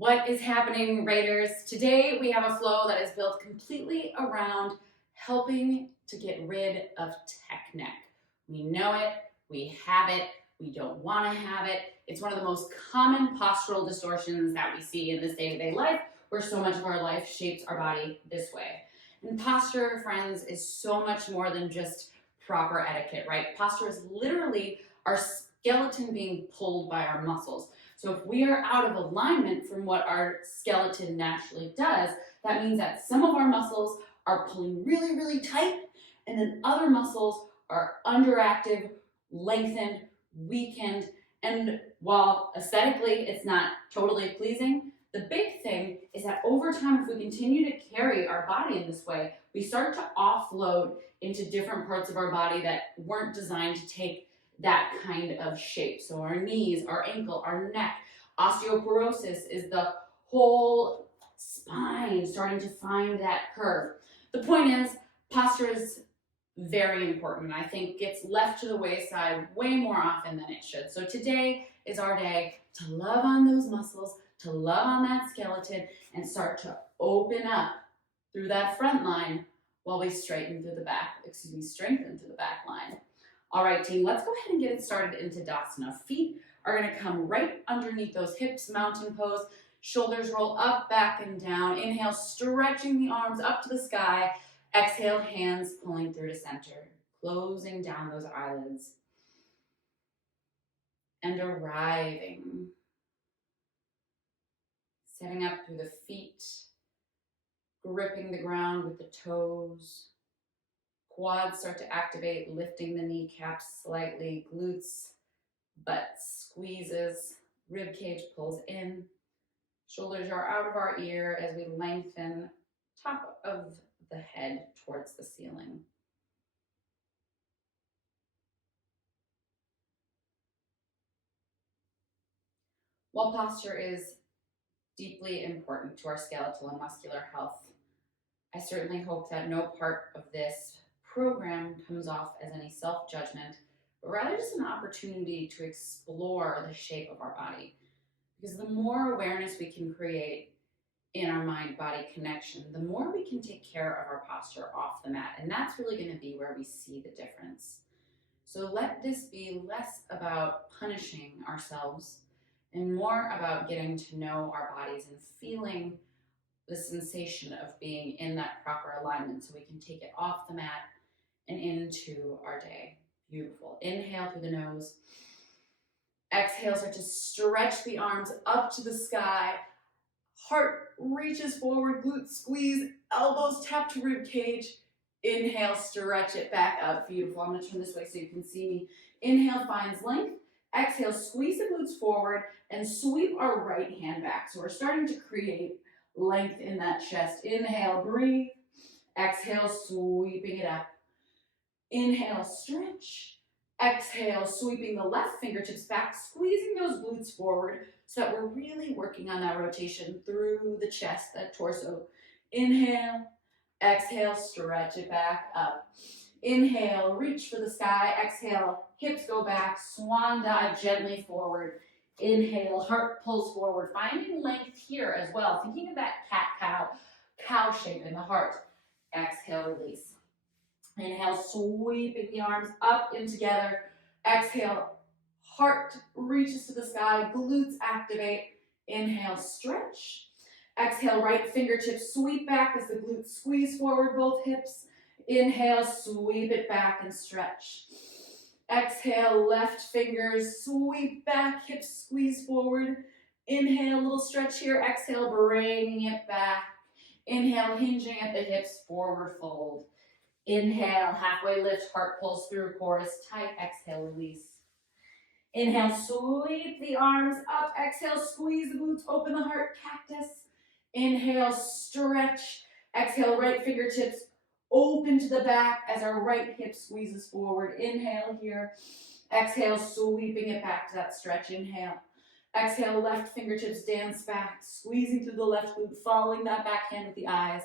What is happening, Raiders? Today we have a flow that is built completely around helping to get rid of tech neck. We know it, we have it, we don't want to have it. It's one of the most common postural distortions that we see in this day-to-day life, where so much of our life shapes our body this way. And posture, friends, is so much more than just proper etiquette, right? Posture is literally our skeleton being pulled by our muscles. So if we are out of alignment from what our skeleton naturally does, that means that some of our muscles are pulling really, really tight, and then other muscles are underactive, lengthened, weakened, and while aesthetically it's not totally pleasing, the big thing is that over time, if we continue to carry our body in this way, we start to offload into different parts of our body that weren't designed to take that kind of shape. So our knees, our ankle, our neck. Osteoporosis is the whole spine starting to find that curve. The point is, posture is very important. I think gets left to the wayside way more often than it should. So today is our day to love on those muscles, to love on that skeleton, and start to open up through that front line while we strengthen through the back line. All right, team, let's go ahead and get it started into Dasana. Feet are going to come right underneath those hips, mountain pose. Shoulders roll up, back, and down. Inhale, stretching the arms up to the sky. Exhale, hands pulling through to center, closing down those eyelids. And arriving. Setting up through the feet, gripping the ground with the toes. Quads start to activate, lifting the kneecaps slightly, glutes, butt squeezes, rib cage pulls in. Shoulders are out of our ear as we lengthen top of the head towards the ceiling. While posture is deeply important to our skeletal and muscular health, I certainly hope that no part of this program comes off as any self-judgment, but rather just an opportunity to explore the shape of our body. Because the more awareness we can create in our mind-body connection, the more we can take care of our posture off the mat. And that's really going to be where we see the difference. So let this be less about punishing ourselves and more about getting to know our bodies and feeling the sensation of being in that proper alignment so we can take it off the mat and into our day. Beautiful. Inhale through the nose. Exhale, start to stretch the arms up to the sky. Heart reaches forward, glutes squeeze, elbows tap to rib cage. Inhale, stretch it back up. Beautiful. I'm going to turn this way so you can see me. Inhale finds length. Exhale, squeeze the glutes forward and sweep our right hand back. So we're starting to create length in that chest. Inhale, breathe. Exhale, sweeping it up. Inhale, stretch. Exhale, sweeping the left fingertips back, squeezing those glutes forward so that we're really working on that rotation through the chest, that torso. Inhale, exhale, stretch it back up. Inhale, reach for the sky. Exhale, hips go back, swan dive gently forward. Inhale, heart pulls forward, finding length here as well. Thinking of that cow shape in the heart. Exhale, release. Inhale, sweeping the arms up and together. Exhale, heart reaches to the sky, glutes activate. Inhale, stretch. Exhale, right fingertips sweep back as the glutes squeeze forward, both hips. Inhale, sweep it back and stretch. Exhale, left fingers sweep back, hips squeeze forward. Inhale, a little stretch here. Exhale, bringing it back. Inhale, hinging at the hips, forward fold. Inhale, halfway lift, heart pulls through, chorus tight. Exhale, release. Inhale, sweep the arms up. Exhale, squeeze the glutes, open the heart, cactus. Inhale, stretch. Exhale, right fingertips open to the back as our right hip squeezes forward. Inhale here. Exhale, sweeping it back to that stretch. Inhale. Exhale, left fingertips dance back, squeezing through the left glute, following that backhand with the eyes.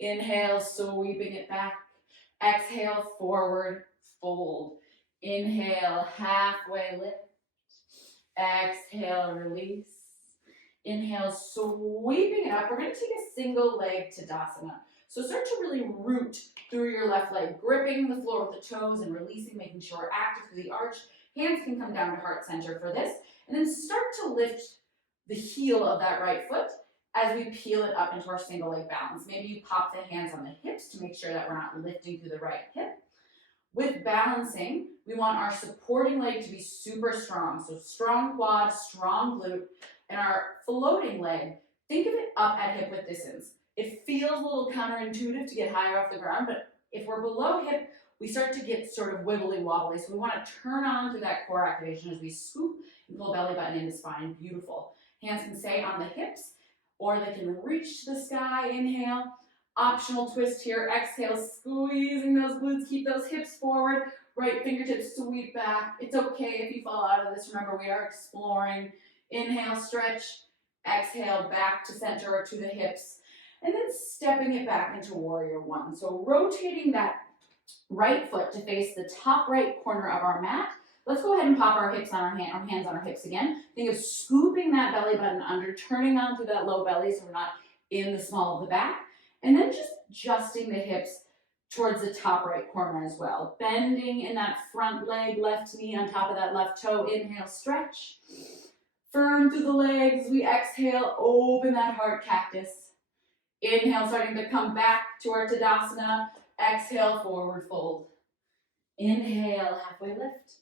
Inhale, sweeping it back. Exhale, forward fold. Inhale, halfway lift. Exhale, release. Inhale, sweeping it up. We're going to take a single leg Tadasana. So start to really root through your left leg, gripping the floor with the toes and releasing, making sure we're active through the arch. Hands can come down to heart center for this. And then start to lift the heel of that right foot as we peel it up into our single leg balance. Maybe you pop the hands on the hips to make sure that we're not lifting through the right hip. With balancing, we want our supporting leg to be super strong. So strong quad, strong glute, and our floating leg, think of it up at hip width distance. It feels a little counterintuitive to get higher off the ground, but if we're below hip, we start to get sort of wibbly wobbly. So we want to turn on through that core activation as we scoop and pull belly button into spine. Beautiful. Hands can stay on the hips, or they can reach to the sky. Inhale. Optional twist here. Exhale, squeezing those glutes. Keep those hips forward. Right fingertips sweep back. It's okay if you fall out of this. Remember, we are exploring. Inhale, stretch. Exhale, back to center or to the hips. And then stepping it back into warrior one. So rotating that right foot to face the top right corner of our mat. Let's go ahead and pop our hips on our hands on our hips again. Think of scooping that belly button under, turning on through that low belly so we're not in the small of the back. And then just adjusting the hips towards the top right corner as well. Bending in that front leg, left knee on top of that left toe. Inhale, stretch. Firm through the legs. We exhale, open that heart cactus. Inhale, starting to come back to our Tadasana. Exhale, forward fold. Inhale, halfway lift.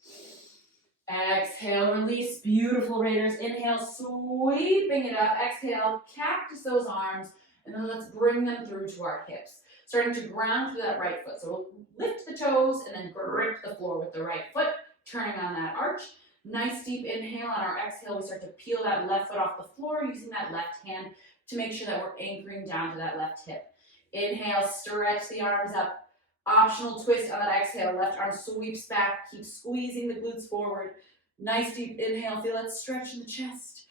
Exhale, release. Beautiful, Raiders. Inhale, sweeping it up. Exhale, cactus those arms. And then let's bring them through to our hips. Starting to ground through that right foot. So we'll lift the toes and then grip the floor with the right foot, turning on that arch. Nice deep inhale. On our exhale, we start to peel that left foot off the floor using that left hand to make sure that we're anchoring down to that left hip. Inhale, stretch the arms up. Optional twist on that exhale. Left arm sweeps back. Keep squeezing the glutes forward. Nice deep inhale. Feel that stretch in the chest.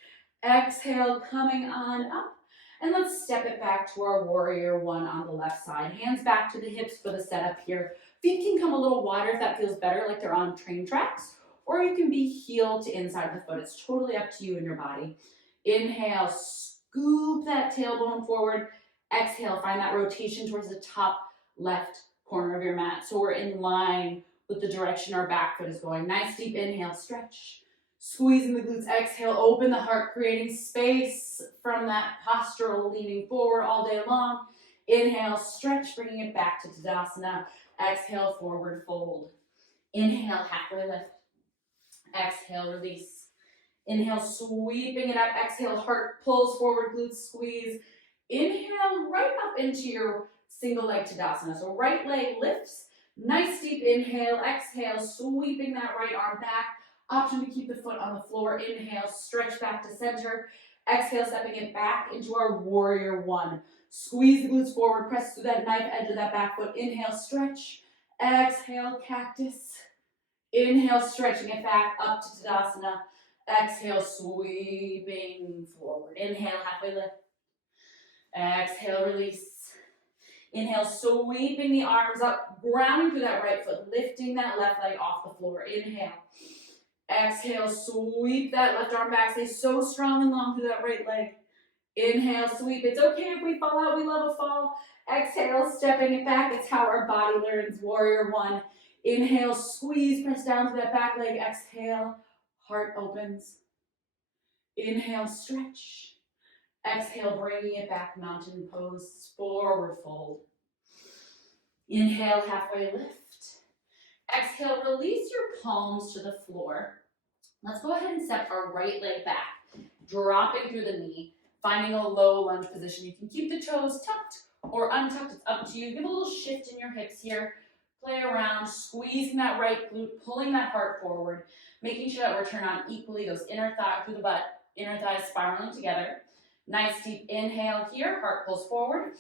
Exhale, coming on up. And let's step it back to our warrior one on the left side. Hands back to the hips for the setup here. Feet can come a little wider if that feels better, like they're on train tracks. Or you can be heel to inside of the foot. It's totally up to you and your body. Inhale, scoop that tailbone forward. Exhale, find that rotation towards the top left corner of your mat. So we're in line with the direction our back foot is going. Nice deep inhale, stretch. Squeezing the glutes, exhale, open the heart, creating space from that postural leaning forward all day long. Inhale, stretch, bringing it back to Tadasana. Exhale, forward fold. Inhale, halfway lift. Exhale, release. Inhale, sweeping it up. Exhale, heart pulls forward, glutes squeeze. Inhale, right up into your single leg Tadasana. So right leg lifts. Nice deep inhale. Exhale, sweeping that right arm back. Option to keep the foot on the floor. Inhale, stretch back to center. Exhale, stepping it back into our warrior one. Squeeze the glutes forward, press through that knife edge of that back foot. Inhale, stretch. Exhale, cactus. Inhale, stretching it back up to Tadasana. Exhale, sweeping forward. Inhale, halfway lift. Exhale, release. Inhale, sweeping the arms up, grounding through that right foot, lifting that left leg off the floor. Inhale. Exhale, sweep that left arm back. Stay so strong and long through that right leg. Inhale, sweep. It's okay if we fall out. We love a fall. Exhale, stepping it back. It's how our body learns. Warrior one. Inhale, squeeze, press down to that back leg. Exhale, heart opens. Inhale, stretch. Exhale, bringing it back, mountain pose, forward fold. Inhale, halfway lift. Exhale, release your palms to the floor. Let's go ahead and step our right leg back, dropping through the knee, finding a low lunge position. You can keep the toes tucked or untucked, it's up to you. Give a little shift in your hips here. Play around, squeezing that right glute, pulling that heart forward, making sure that we're turned on equally, those inner thigh through the butt, inner thighs spiraling together. Nice deep inhale here, heart pulls forward.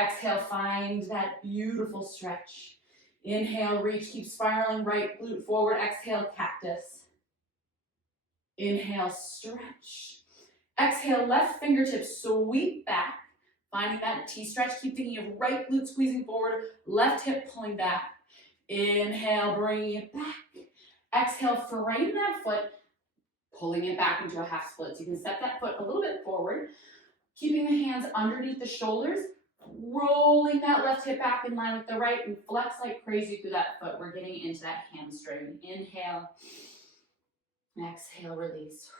Exhale, find that beautiful stretch. Inhale, reach, keep spiraling right glute forward. Exhale, cactus. Inhale, stretch. Exhale, left fingertips sweep back. Finding that T-stretch. Keep thinking of right glute squeezing forward, left hip pulling back. Inhale, bringing it back. Exhale, frame that foot. pulling it back into a half split. So you can step that foot a little bit forward, keeping the hands underneath the shoulders, rolling that left hip back in line with the right, and flex like crazy through that foot. We're getting into that hamstring. Inhale, exhale, release.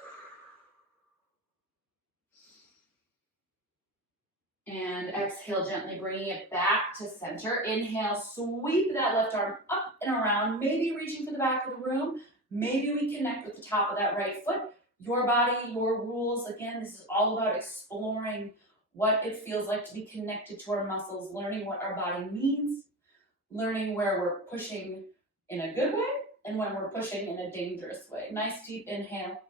And exhale, gently bringing it back to center. Inhale, sweep that left arm up and around, maybe reaching for the back of the room. Maybe we connect with the top of that right foot. Your body, your rules. Again, this is all about exploring what it feels like to be connected to our muscles, learning what our body needs, learning where we're pushing in a good way and when we're pushing in a dangerous way. Nice deep inhale.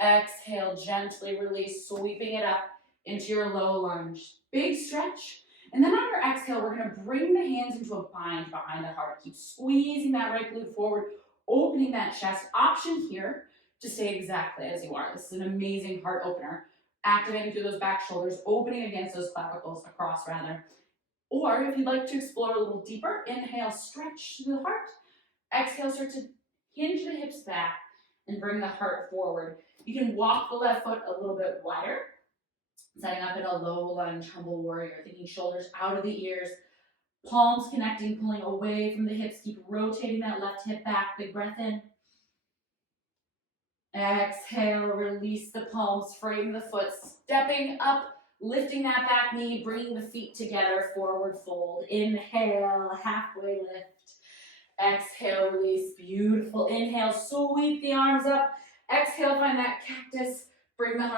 Exhale, gently release, sweeping it up into your low lunge. Big stretch. And then on your exhale, we're going to bring the hands into a bind behind the heart. Keep squeezing that right glute forward, opening that chest. Option here to stay exactly as you are. This is an amazing heart opener. Activating through those back shoulders, opening against those clavicles, across rather. Or if you'd like to explore a little deeper, inhale, stretch through the heart. Exhale, start to hinge the hips back and bring the heart forward. You can walk the left foot a little bit wider, setting up in a low lunge, humble warrior, thinking shoulders out of the ears, palms connecting, pulling away from the hips. Keep rotating that left hip back. Big breath in. Exhale, release the palms, frame the foot, stepping up, lifting that back knee, bringing the feet together, forward fold. Inhale, halfway lift. Exhale, release. Beautiful. Inhale, sweep the arms up. Exhale, find that cactus. Bring the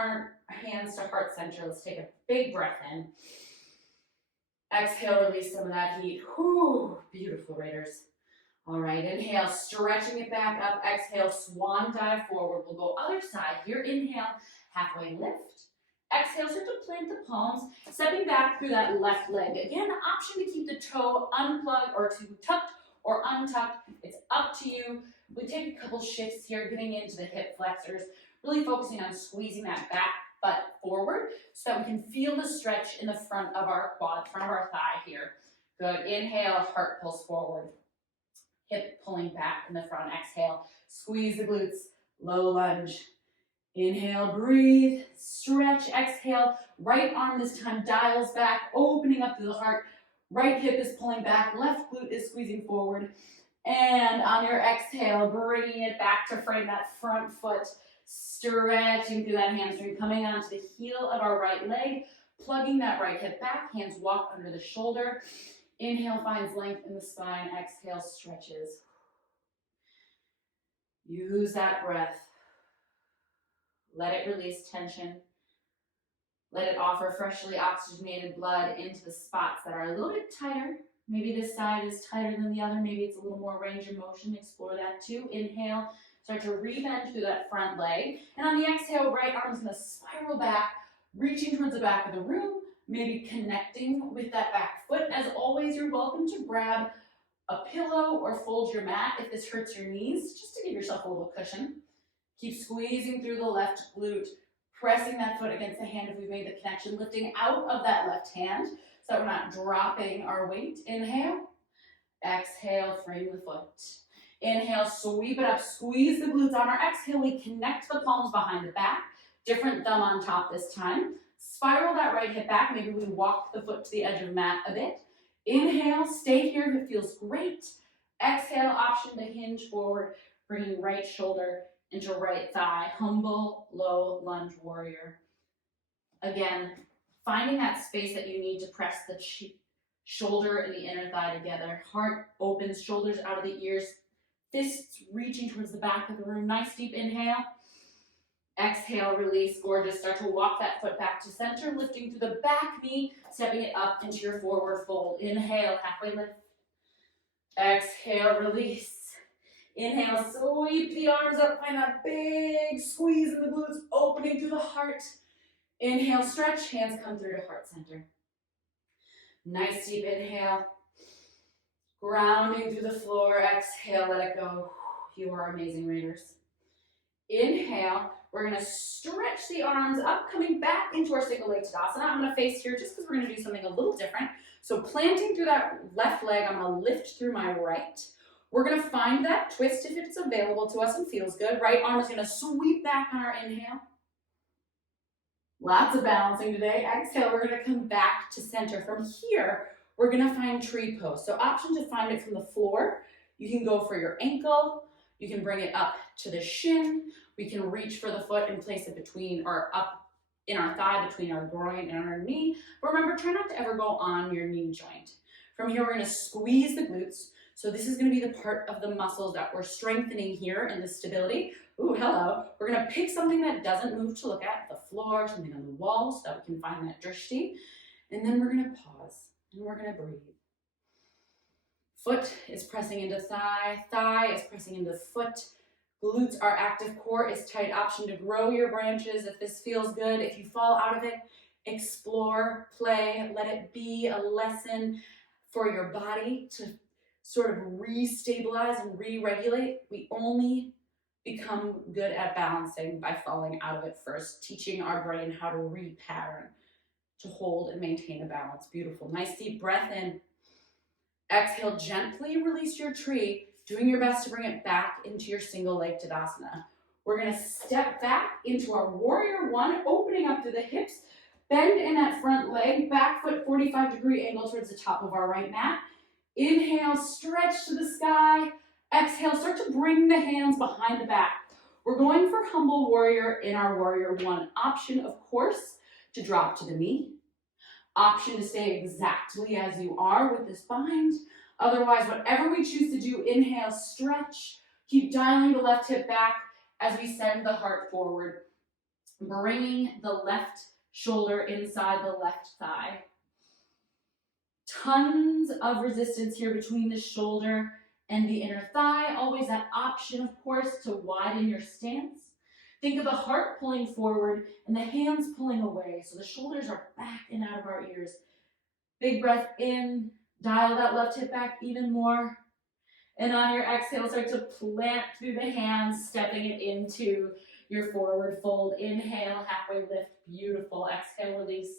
hands to heart center. Let's take a big breath in. Exhale, release some of that heat. Whew, beautiful, Raiders. All right, inhale, stretching it back up. Exhale, swan dive forward. We'll go other side. Here, inhale, halfway lift. Exhale, start to plant the palms, stepping back through that left leg. Again, option to keep the toe unplugged or to tucked or untucked. It's up to you. We take a couple shifts here, getting into the hip flexors, really focusing on squeezing that back butt forward so that we can feel the stretch in the front of our quad, front of our thigh here. Good. Inhale, heart pulls forward. Hip pulling back in the front. Exhale, squeeze the glutes, low lunge. Inhale, breathe, stretch. Exhale, right arm this time dials back, opening up through the heart. Right hip is pulling back, left glute is squeezing forward. And on your exhale, bringing it back to frame that front foot, stretching through that hamstring, coming onto the heel of our right leg, plugging that right hip back, hands walk under the shoulder. Inhale finds length in the spine, exhale stretches. Use that breath. Let it release tension. Let it offer freshly oxygenated blood into the spots that are a little bit tighter. Maybe this side is tighter than the other. Maybe it's a little more range of motion. Explore that too. Inhale, start to rebend through that front leg. And on the exhale, right arm is going to spiral back, reaching towards the back of the room. Maybe connecting with that back foot. As always, you're welcome to grab a pillow or fold your mat if this hurts your knees, just to give yourself a little cushion. Keep squeezing through the left glute, pressing that foot against the hand if we've made the connection, lifting out of that left hand so that we're not dropping our weight. Inhale, exhale, frame the foot. Inhale, sweep it up, squeeze the glutes. On our exhale, we connect the palms behind the back, different thumb on top this time. Spiral that right hip back. Maybe we walk the foot to the edge of the mat a bit. Inhale, stay here if it feels great. Exhale, option to hinge forward, bringing right shoulder into right thigh. Humble, low lunge warrior. Again, finding that space that you need to press the shoulder and the inner thigh together. Heart opens, shoulders out of the ears, fists reaching towards the back of the room. Nice deep inhale. Exhale, release, gorgeous. Start to walk that foot back to center, lifting through the back knee, stepping it up into your forward fold. Inhale, halfway lift. Exhale, release. Inhale, sweep the arms up, find that big squeeze in the glutes, opening through the heart. Inhale, stretch, hands come through to heart center. Nice deep inhale. Grounding through the floor, exhale, let it go. You are amazing, Raiders. Inhale, we're going to stretch the arms up, coming back into our single leg Tadasana. I'm going to face here just because we're going to do something a little different. So planting through that left leg, I'm going to lift through my right, We're gonna find that twist if it's available to us and feels good. Right arm is gonna sweep back on our inhale. Lots of balancing today. Exhale, we're gonna come back to center. From here, we're gonna find tree pose. So option to find it from the floor. You can go for your ankle. You can bring it up to the shin. We can reach for the foot and place it between or up in our thigh, between our groin and our knee. But remember, try not to ever go on your knee joint. From here, we're gonna squeeze the glutes. So this is gonna be the part of the muscles that we're strengthening here in the stability. Ooh, hello. We're gonna pick something that doesn't move to look at, the floor, something on the wall, so that we can find that drishti. And then we're gonna pause and we're gonna breathe. Foot is pressing into thigh, thigh is pressing into foot. Glutes are active, core is tight. Option to grow your branches if this feels good. If you fall out of it, explore, play, let it be a lesson for your body to sort of re-stabilize and re-regulate. We only become good at balancing by falling out of it first, teaching our brain how to re-pattern, to hold and maintain a balance. Beautiful. Nice deep breath in. Exhale, gently release your tree, doing your best to bring it back into your single leg Tadasana. We're gonna step back into our warrior one, opening up to the hips, bend in that front leg, back foot 45-degree angle towards the top of our right mat. Inhale, stretch to the sky. Exhale, start to bring the hands behind the back. We're going for humble warrior in our warrior one. Option, of course, to drop to the knee. Option to stay exactly as you are with this bind. Otherwise, whatever we choose to do, inhale, stretch. Keep dialing the left hip back as we send the heart forward, bringing the left shoulder inside the left thigh. Tons of resistance here between the shoulder and the inner thigh. Always that option, of course, to widen your stance. Think of the heart pulling forward and the hands pulling away, so the shoulders are back and out of our ears. Big breath in, dial that left hip back even more. And on your exhale, start to plant through the hands, stepping it into your forward fold. Inhale, halfway lift, beautiful. Exhale, release.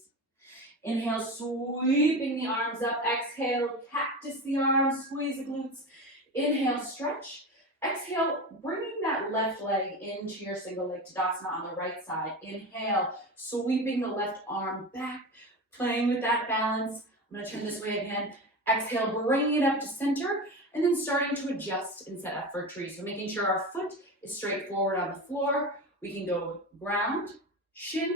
Inhale, sweeping the arms up. Exhale, cactus the arms, squeeze the glutes. Inhale, stretch. Exhale, bringing that left leg into your single leg Tadasana on the right side. Inhale, sweeping the left arm back, playing with that balance. I'm gonna turn this way again. Exhale, bringing it up to center, and then starting to adjust and set up for a tree. So making sure our foot is straight forward on the floor. We can go ground, shin,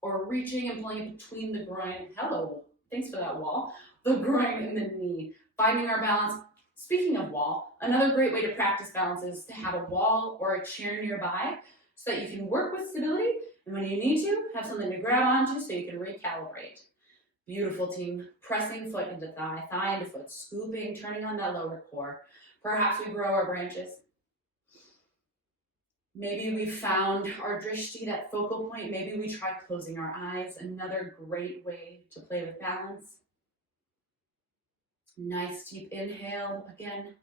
or reaching and pulling it between the groin. Hello, thanks for that wall. The groin and the knee. Finding our balance. Speaking of wall, another great way to practice balance is to have a wall or a chair nearby so that you can work with stability, and when you need to, have something to grab onto so you can recalibrate. Beautiful, team. Pressing foot into thigh, thigh into foot, scooping, turning on that lower core. Perhaps we grow our branches. Maybe we found our drishti, that focal point. Maybe we try closing our eyes. Another great way to play with balance. Nice deep inhale. Again,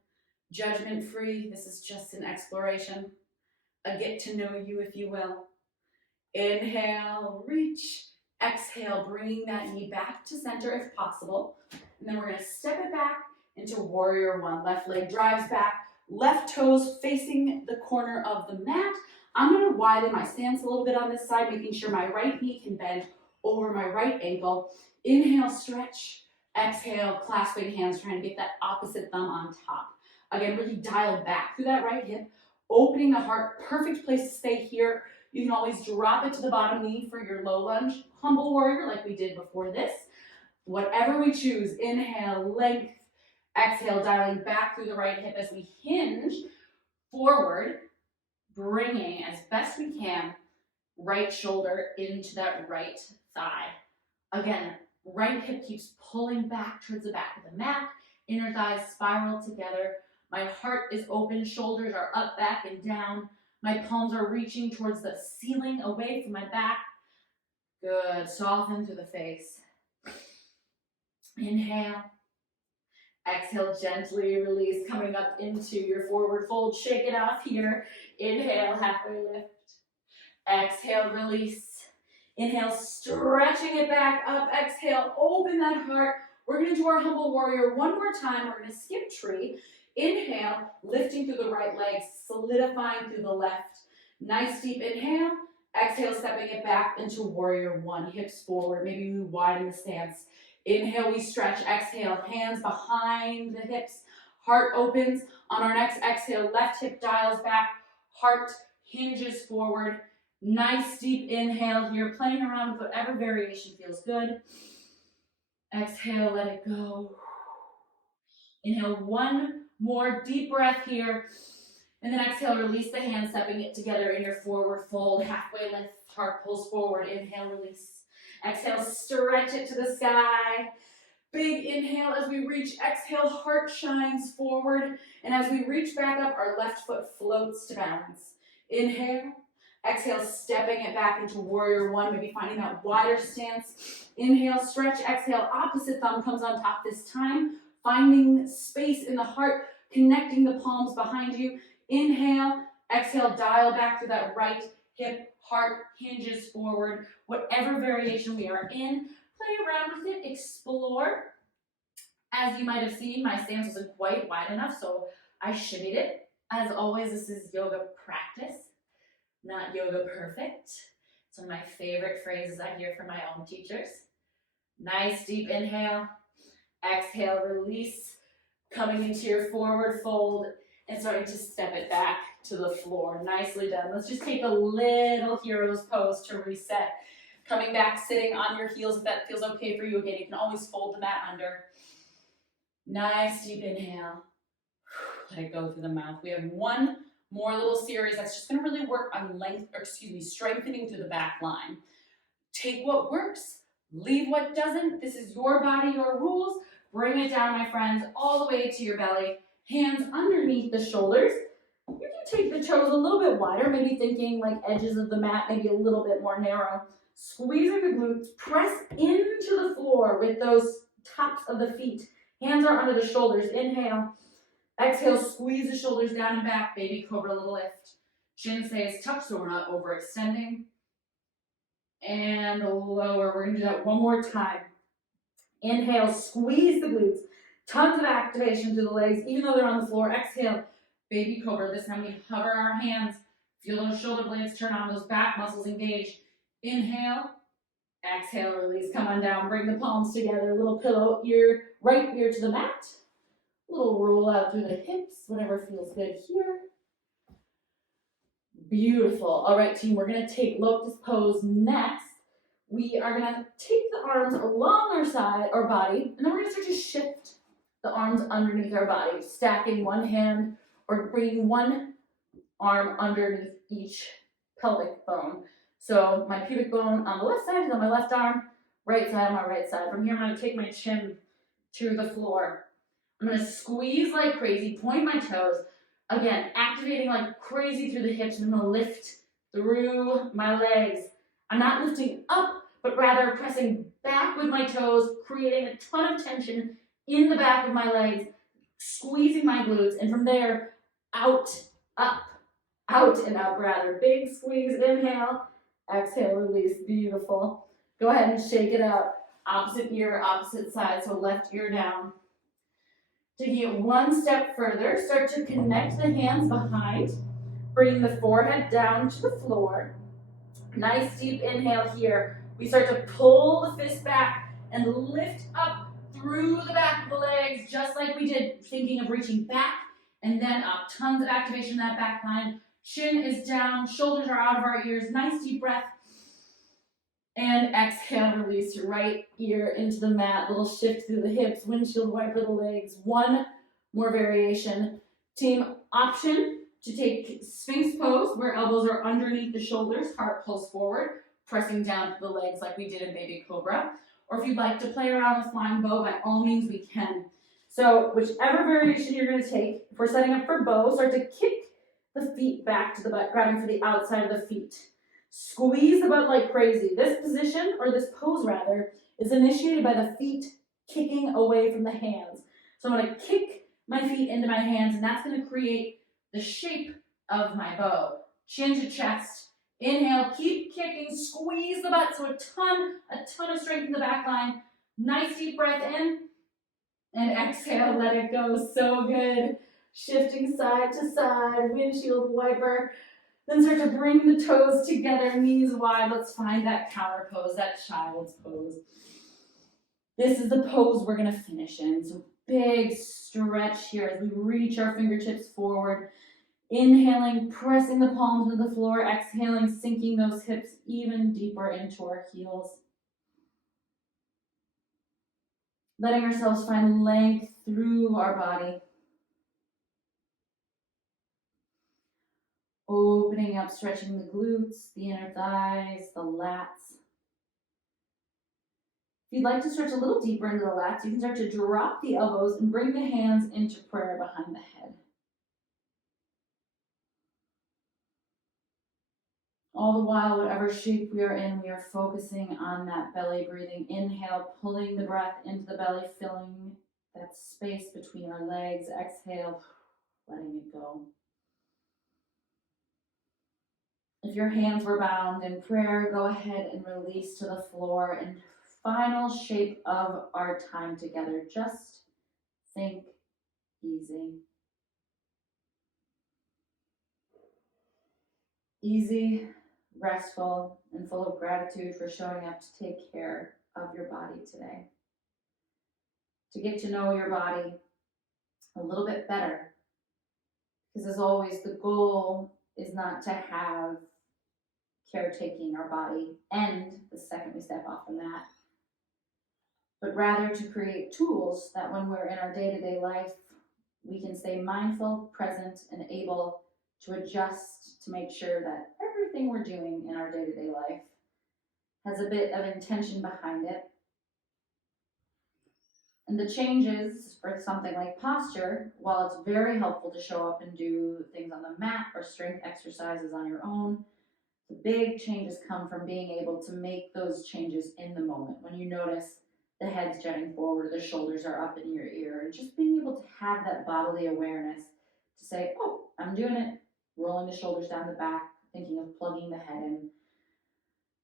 judgment free. This is just an exploration. A get to know you, if you will. Inhale, reach. Exhale, bringing that knee back to center if possible. And then we're going to step it back into warrior one. Left leg drives back. Left toes facing the corner of the mat. I'm going to widen my stance a little bit on this side, making sure my right knee can bend over my right ankle. Inhale, stretch. Exhale, clasping hands, trying to get that opposite thumb on top. Again, really dial back through that right hip, opening the heart. Perfect place to stay here. You can always drop it to the bottom knee for your low lunge. Humble warrior like we did before this. Whatever we choose, inhale, length. Exhale, dialing back through the right hip as we hinge forward, bringing as best we can right shoulder into that right thigh. Again, right hip keeps pulling back towards the back of the mat. Inner thighs spiral together. My heart is open, shoulders are up, back, and down. My palms are reaching towards the ceiling, away from my back. Good. Soften through the face. Inhale. Exhale, gently release, coming up into your forward fold. Shake it off here. Inhale, halfway lift. Exhale, release. Inhale, stretching it back up. Exhale, open that heart. We're going to do our humble warrior one more time. We're going to skip tree. Inhale, lifting through the right leg, solidifying through the left. Nice deep inhale. Exhale, stepping it back into warrior one. Hips forward, maybe we widen the stance. Inhale, we stretch. Exhale, hands behind the hips. Heart opens. On our next exhale, left hip dials back. Heart hinges forward. Nice deep inhale here, playing around with whatever variation feels good. Exhale, let it go. Inhale, one more deep breath here. And then exhale, release the hands, stepping it together in your forward fold. Halfway lift, heart pulls forward. Inhale, release. Exhale, stretch it to the sky. Big inhale as we reach. Exhale, heart shines forward. And as we reach back up, our left foot floats to balance. Inhale. Exhale, stepping it back into warrior one, maybe finding that wider stance. Inhale, stretch. Exhale, opposite thumb comes on top this time. Finding space in the heart, connecting the palms behind you. Inhale, exhale, dial back to that right hip, heart hinges forward. Whatever variation we are in, play around with it, explore. As you might have seen, my stance wasn't quite wide enough, so I shimmied it. As always, this is yoga practice, not yoga perfect. It's one of my favorite phrases I hear from my own teachers. Nice deep inhale. Exhale, release, coming into your forward fold and starting to step it back to the floor. Nicely done. Let's just take a little hero's pose to reset. Coming back, sitting on your heels if that feels okay for you. Again, you can always fold the mat under. Nice deep inhale. Let it go through the mouth. We have one more little series that's just going to really work on strengthening through the back line. Take what works, leave what doesn't. This is your body, your rules. Bring it down, my friends, all the way to your belly. Hands underneath the shoulders. You can take the toes a little bit wider, maybe thinking like edges of the mat, maybe a little bit more narrow. Squeezing the glutes, press into the floor with those tops of the feet. Hands are under the shoulders. Inhale. Exhale, squeeze the shoulders down and back. Baby cobra, little lift. Chin stays tucked so we're not overextending. And lower. We're going to do that one more time. Inhale, squeeze the glutes. Tons of activation through the legs, even though they're on the floor. Exhale, baby cobra. This time we hover our hands. Feel those shoulder blades turn on, those back muscles engage. Inhale. Exhale, release. Come on down. Bring the palms together. Little pillow, right ear to the mat. Little roll out through the hips, whatever feels good here. Beautiful. All right, team, we're going to take lotus pose next. We are going to take the arms along our side, our body, and then we're going to start to shift the arms underneath our body, stacking one hand or bringing one arm underneath each pelvic bone. So my pubic bone on the left side is on my left arm, right side on my right side. From here, I'm going to take my chin to the floor. I'm going to squeeze like crazy, point my toes. Again, activating like crazy through the hips. I'm going to lift through my legs. I'm not lifting up, but rather pressing back with my toes, creating a ton of tension in the back of my legs, squeezing my glutes, and from there, out, up, out and up rather. Big squeeze, inhale, exhale, release, beautiful. Go ahead and shake it out. Opposite ear, opposite side, so left ear down. Taking it one step further, start to connect the hands behind, bringing the forehead down to the floor. Nice deep inhale here. We start to pull the fist back and lift up through the back of the legs, just like we did, thinking of reaching back and then up. Tons of activation in that back line. Chin is down, shoulders are out of our ears. Nice deep breath. And exhale, release your right ear into the mat. Little shift through the hips, windshield wiper the legs. One more variation. Team, option to take Sphinx pose, where elbows are underneath the shoulders, heart pulls forward, pressing down to the legs like we did in Baby Cobra. Or if you'd like to play around with Flying Bow, by all means we can. So whichever variation you're going to take, if we're setting up for bow, start to kick the feet back to the butt, grabbing for the outside of the feet. Squeeze the butt like crazy. This position, or this pose rather, is initiated by the feet kicking away from the hands. So I'm going to kick my feet into my hands, and that's going to create the shape of my bow. Chin to chest. Inhale, keep kicking, squeeze the butt, so a ton of strength in the back line. Nice deep breath in, and exhale, let it go. So good. Shifting side to side, windshield wiper. Then start to bring the toes together, knees wide. Let's find that counter pose, that child's pose. This is the pose we're gonna finish in. So big stretch here as we reach our fingertips forward. Inhaling, pressing the palms to the floor. Exhaling, sinking those hips even deeper into our heels. Letting ourselves find length through our body. Opening up, stretching the glutes, the inner thighs, the lats. If you'd like to stretch a little deeper into the lats, you can start to drop the elbows and bring the hands into prayer behind the head. All the while, whatever shape we are in, we are focusing on that belly breathing. Inhale, pulling the breath into the belly, filling that space between our legs. Exhale, letting it go. If your hands were bound in prayer, go ahead and release to the floor. And final shape of our time together, just think easy. Easy, restful, and full of gratitude for showing up to take care of your body today. To get to know your body a little bit better. Because as always, the goal is not to have caretaking our body end the second we step off the mat, but rather to create tools that when we're in our day-to-day life, we can stay mindful, present, and able to adjust to make sure that everything we're doing in our day-to-day life has a bit of intention behind it. And the changes for something like posture, while it's very helpful to show up and do things on the mat or strength exercises on your own, the big changes come from being able to make those changes in the moment. When you notice the head's jutting forward, the shoulders are up in your ear, and just being able to have that bodily awareness to say, oh, I'm doing it, rolling the shoulders down the back, thinking of plugging the head in.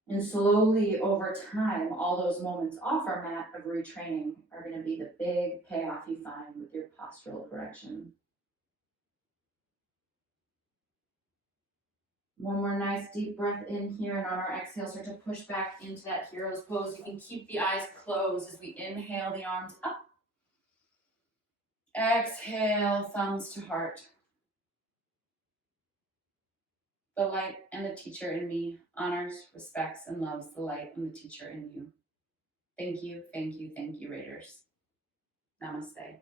And slowly over time, all those moments off our mat of retraining are going to be the big payoff you find with your postural correction. One more nice deep breath in here, and on our exhale, start to push back into that hero's pose. You can keep the eyes closed as we inhale the arms up. Exhale, thumbs to heart. The light and the teacher in me honors, respects, and loves the light and the teacher in you. Thank you, thank you, thank you, Raiders. Namaste.